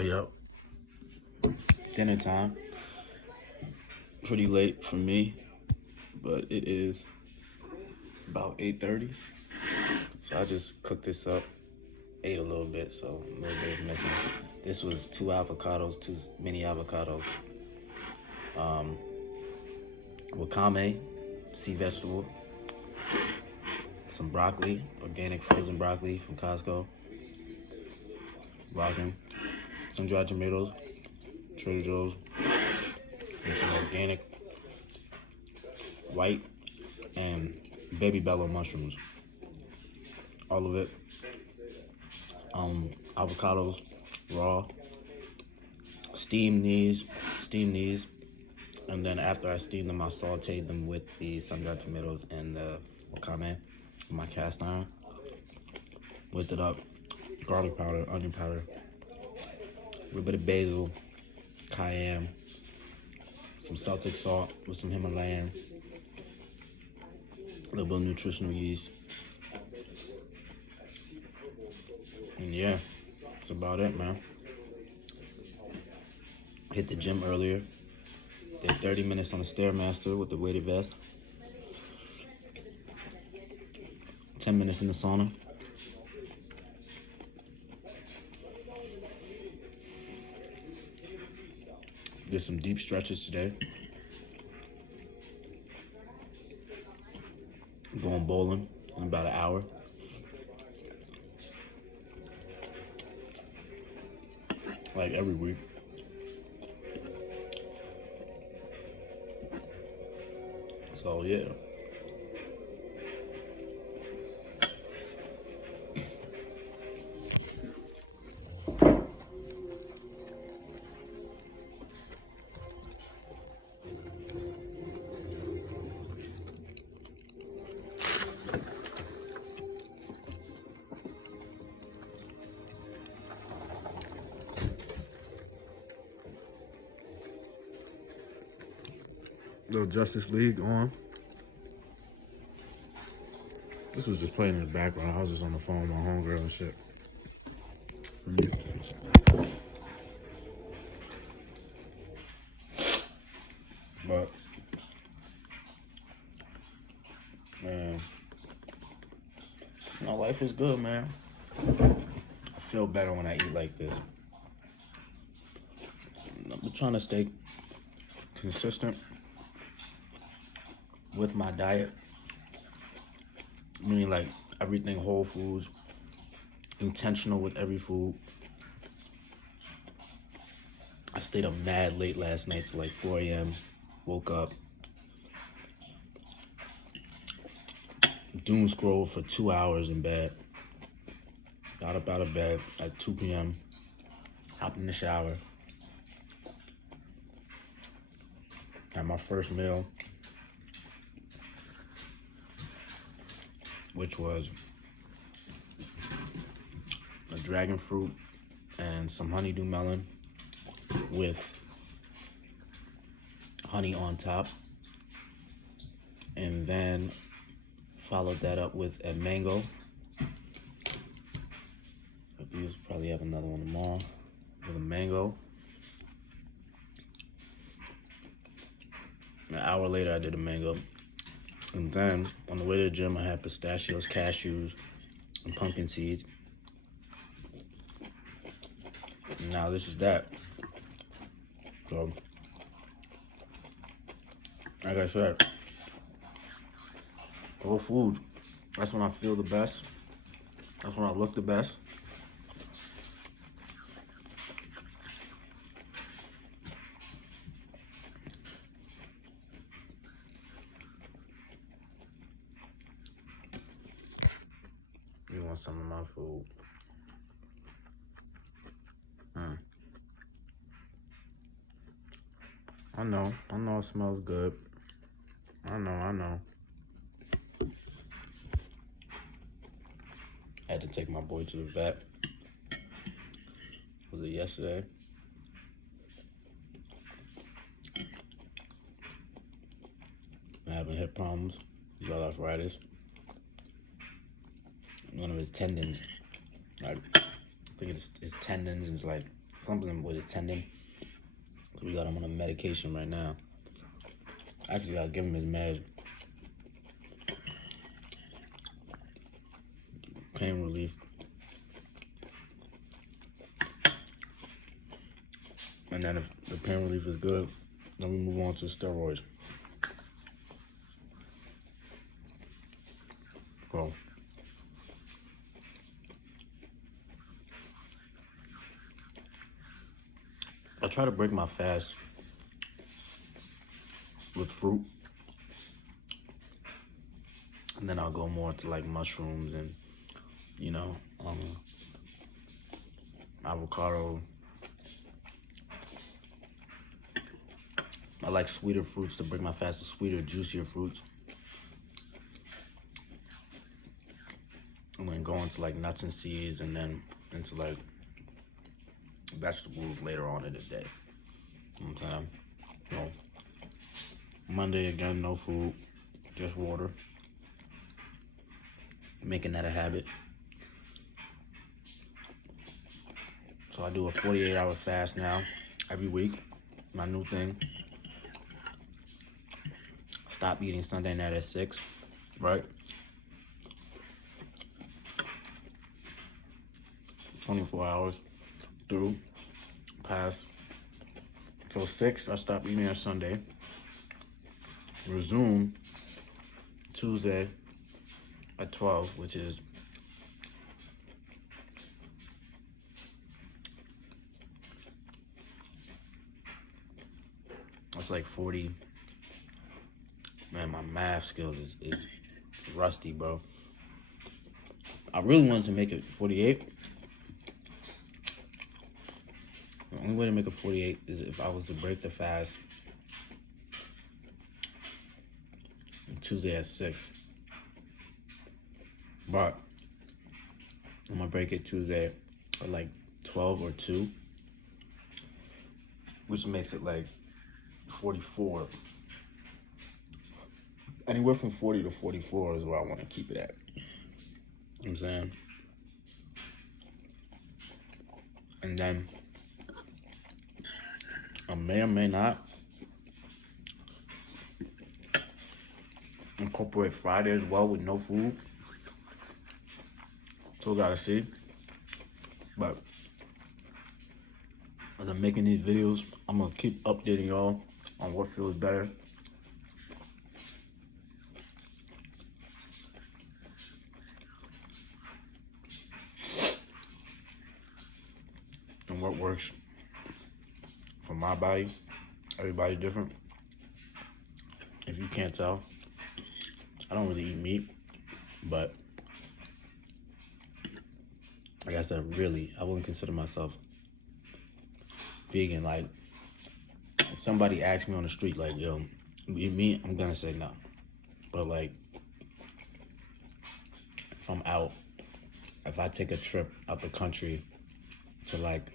Yo, dinner time. Pretty late for me, but it is about 8:30. So I just cooked this up, ate a little bit, so a little bit is missing. This was two avocados, two mini avocados, wakame, sea vegetable, some broccoli, organic frozen broccoli from Costco, rocking, some dried tomatoes, Trader Joe's, and some organic white and baby bello mushrooms. All of it. Avocados, raw. Steam these, and then after I steamed them, I sauteed them with the sun-dried tomatoes and the wakame in my cast iron. Whipped it up, garlic powder, onion powder, a little bit of basil, cayenne, some Celtic salt with some Himalayan, a little bit of nutritional yeast. And yeah, that's about it, man. Hit the gym earlier. Did 30 minutes on the Stairmaster with the weighted vest. 10 minutes in the sauna. Did some deep stretches today. Going bowling in about an hour. Like every week. So yeah. Little Justice League on. This was just playing in the background. I was just on the phone with my homegirl and shit. But, man, life is good, man. I feel better when I eat like this. I'm trying to stay consistent with my diet. Meaning like everything whole foods, intentional with every food. I stayed up mad late last night till like 4 a.m. Woke up. Doom scrolled for 2 hours in bed. Got up out of bed at 2 p.m. Hopped in the shower. Had my first meal, which was a dragon fruit and some honeydew melon with honey on top. And then followed that up with a mango. But these probably have another one tomorrow. With a mango. An hour later, I did a mango. And then, on the way to the gym, I had pistachios, cashews, and pumpkin seeds. And now this is that. So, like I said, whole food. That's when I feel the best. That's when I look the best. You want some of my food? I know it smells good. I know. I had to take my boy to the vet. Was it yesterday? I'm having hip problems. He's got arthritis. One of his tendons, like, I think his tendons is like something with his tendon. So we got him on a medication right now. Actually, I'll give him his med. Pain relief. And then if the pain relief is good, then we move on to steroids. So, I try to break my fast with fruit. And then I'll go more to like mushrooms and, you know, avocado. I like sweeter fruits to break my fast with sweeter, juicier fruits. I'm gonna go into like nuts and seeds and then into like vegetables later on in the day. You know what I'm saying? So, Monday again, no food, just water. Making that a habit. So I do a 48-hour fast now, every week. My new thing. Stop eating Sunday night at 6, right? 24 hours through, pass. Till 6, I stop eating on Sunday. Resume Tuesday at 12, which is that's like 40. Man, my math skills is rusty, bro. I really wanted to make it 48. The only way to make it 48 is if I was to break the fast Tuesday at 6. But I'm gonna break it Tuesday at like 12 or 2, which makes it like 44. Anywhere from 40 to 44 is where I want to keep it at. You know what I'm saying? And then I may or may not incorporate Friday as well with no food. So we gotta see. But as I'm making these videos, I'm gonna keep updating y'all on what feels better. And what works for my body. Everybody's different. If you can't tell, I don't really eat meat, but like I said, I wouldn't consider myself vegan. Like, if somebody asks me on the street, like, yo, you eat meat? I'm gonna say no. But like, if I'm out, if I take a trip out the country to like,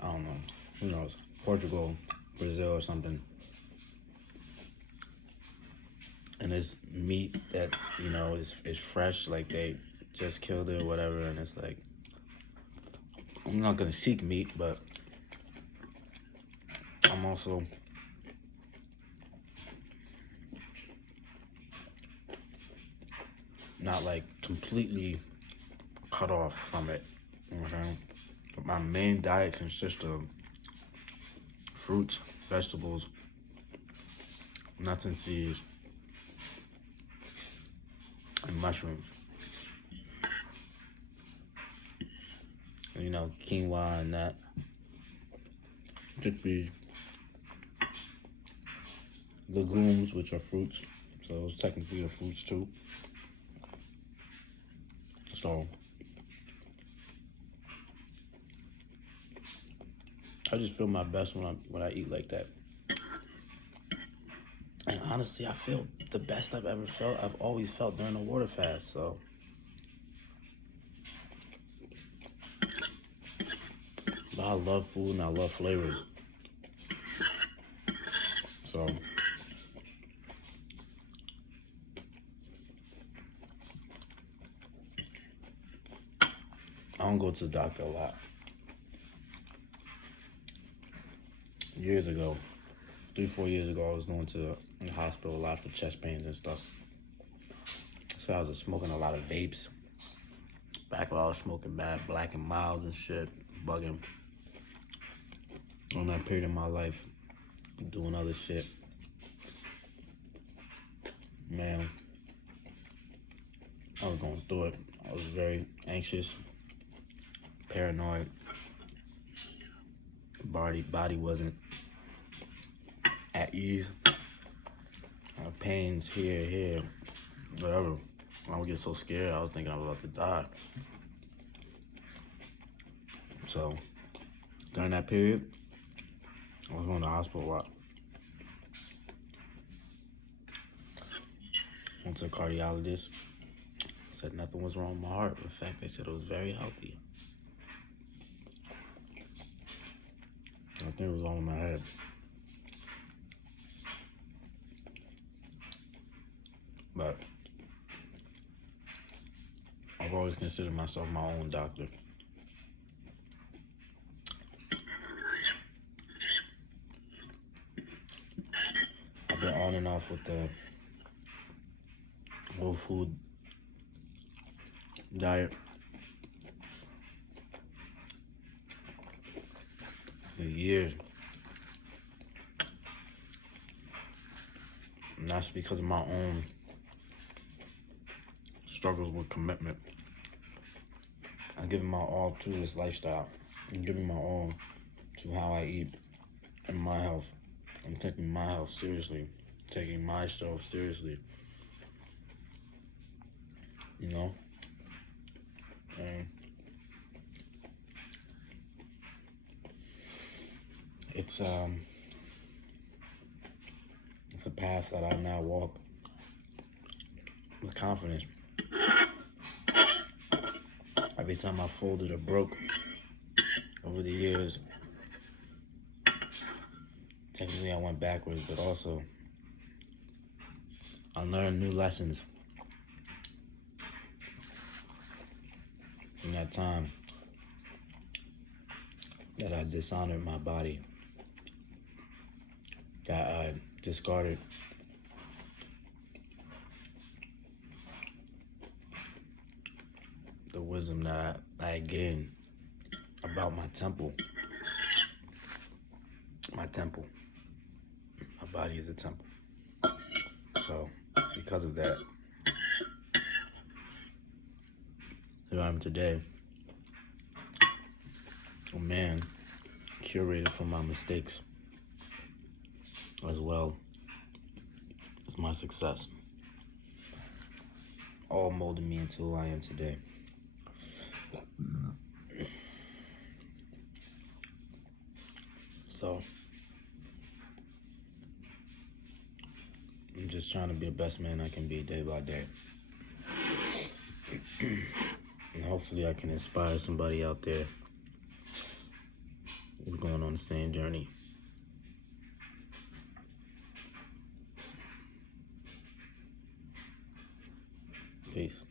I don't know, who knows, Portugal, Brazil or something, and it's meat that, you know, is fresh, like they just killed it or whatever, and it's like, I'm not gonna seek meat, but I'm also not like completely cut off from it, you know what I'm saying? But my main diet consists of fruits, vegetables, nuts and seeds, and mushrooms. And, you know, quinoa and that. Chickpeas. Legumes, which are fruits. So those technically are fruits too. So I just feel my best when I eat like that. And honestly, I feel the best I've ever felt. I've always felt during a water fast. So but I love food and I love flavors. So I don't go to the doctor a lot. Years ago, 3-4 years ago, I was going to the hospital a lot for chest pains and stuff. So I was smoking a lot of vapes. Back when I was smoking bad Black and Milds and shit, bugging. On that period of my life, doing other shit. Man, I was going through it. I was very anxious, paranoid. Body wasn't at ease. Pains here, whatever. I would get so scared, I was thinking I was about to die. So, during that period, I was going to the hospital a lot. Went to a cardiologist. Said nothing was wrong with my heart. In fact, they said it was very healthy. I think it was all in my head. But I've always considered myself my own doctor. I've been on and off with the whole food diet for years. And that's because of my own struggles with commitment. I'm giving my all to this lifestyle. I'm giving my all to how I eat and my health. I'm taking my health seriously, taking myself seriously. You know? And it's a path that I now walk with confidence. Every time I folded or broke over the years, technically I went backwards, but also I learned new lessons in that time that I dishonored my body, that I discarded the wisdom that I gained about my temple. My temple. My body is a temple. So, because of that, here I am today, a man curated from my mistakes, as well as my success, all molded me into who I am today. So, I'm just trying to be the best man I can be day by day. And hopefully I can inspire somebody out there who's going on the same journey. Peace.